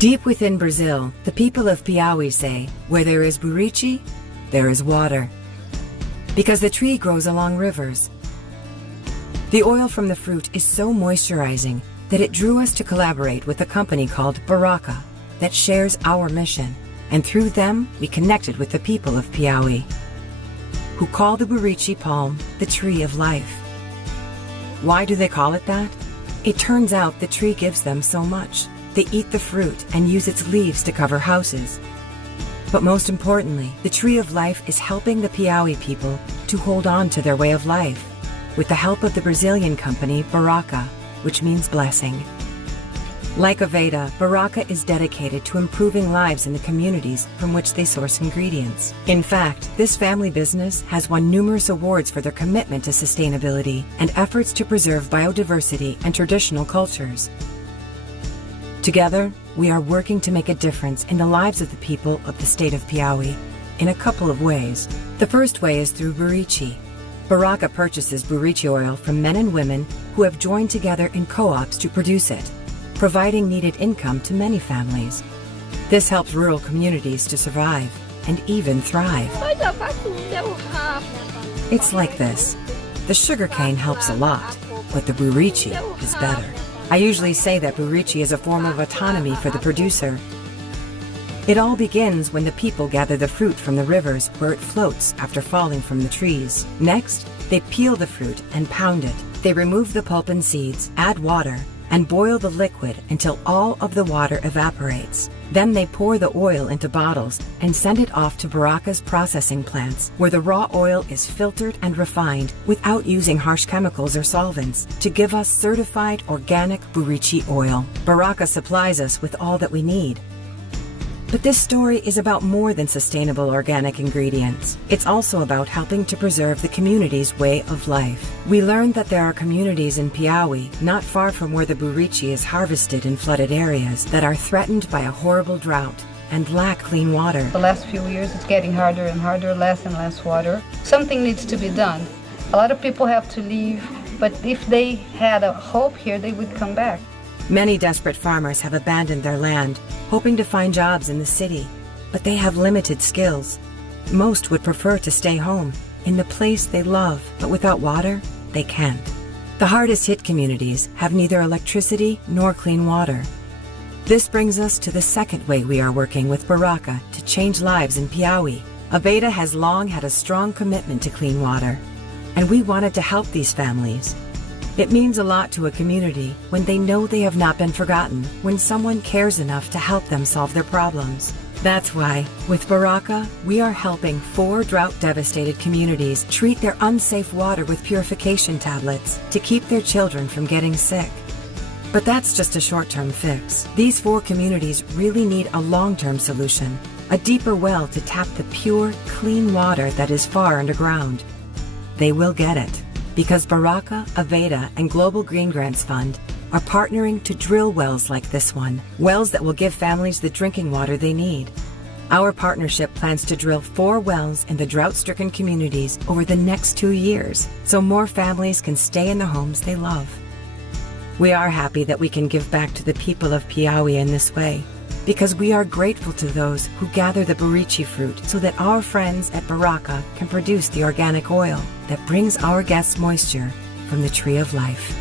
Deep within Brazil, the people of Piauí say, where there is buriti, there is water. Because the tree grows along rivers. The oil from the fruit is so moisturizing that it drew us to collaborate with a company called Baraka that shares our mission, and through them we connected with the people of Piauí, who call the buriti palm the tree of life. Why do they call it that? It turns out the tree gives them so much. They eat the fruit and use its leaves to cover houses. But most importantly, the tree of life is helping the Piauí people to hold on to their way of life with the help of the Brazilian company Baraka, which means blessing. Like Aveda, Baraka is dedicated to improving lives in the communities from which they source ingredients. In fact, this family business has won numerous awards for their commitment to sustainability and efforts to preserve biodiversity and traditional cultures. Together, we are working to make a difference in the lives of the people of the state of Piauí in a couple of ways. The first way is through buriti. Baraka purchases buriti oil from men and women who have joined together in co-ops to produce it, providing needed income to many families. This helps rural communities to survive and even thrive. It's like this. The sugarcane helps a lot, but the buriti is better. I usually say that buriti is a form of autonomy for the producer. It all begins when the people gather the fruit from the rivers where it floats after falling from the trees. Next, they peel the fruit and pound it. They remove the pulp and seeds, add water, and boil the liquid until all of the water evaporates. Then they pour the oil into bottles and send it off to Baraka's processing plants, where the raw oil is filtered and refined without using harsh chemicals or solvents to give us certified organic buriti oil. Baraka supplies us with all that we need. But this story is about more than sustainable organic ingredients. It's also about helping to preserve the community's way of life. We learned that there are communities in Piauí, not far from where the buriti is harvested in flooded areas, that are threatened by a horrible drought and lack clean water. The last few years it's getting harder and harder, less and less water. Something needs to be done. A lot of people have to leave, but if they had a hope here, they would come back. Many desperate farmers have abandoned their land, hoping to find jobs in the city, but they have limited skills. Most would prefer to stay home, in the place they love, but without water, they can't. The hardest hit communities have neither electricity nor clean water. This brings us to the second way we are working with Baraka to change lives in Piauí. Aveda has long had a strong commitment to clean water, and we wanted to help these families. It means a lot to a community when they know they have not been forgotten, when someone cares enough to help them solve their problems. That's why, with Baraka, we are helping 4 drought-devastated communities treat their unsafe water with purification tablets to keep their children from getting sick. But that's just a short-term fix. These 4 communities really need a long-term solution, a deeper well to tap the pure, clean water that is far underground. They will get it, because Baraka, Aveda, and Global Green Grants Fund are partnering to drill wells like this one, wells that will give families the drinking water they need. Our partnership plans to drill 4 wells in the drought-stricken communities over the next 2 years, so more families can stay in the homes they love. We are happy that we can give back to the people of Piauí in this way, because we are grateful to those who gather the buriti fruit so that our friends at Baraka can produce the organic oil that brings our guests moisture from the tree of life.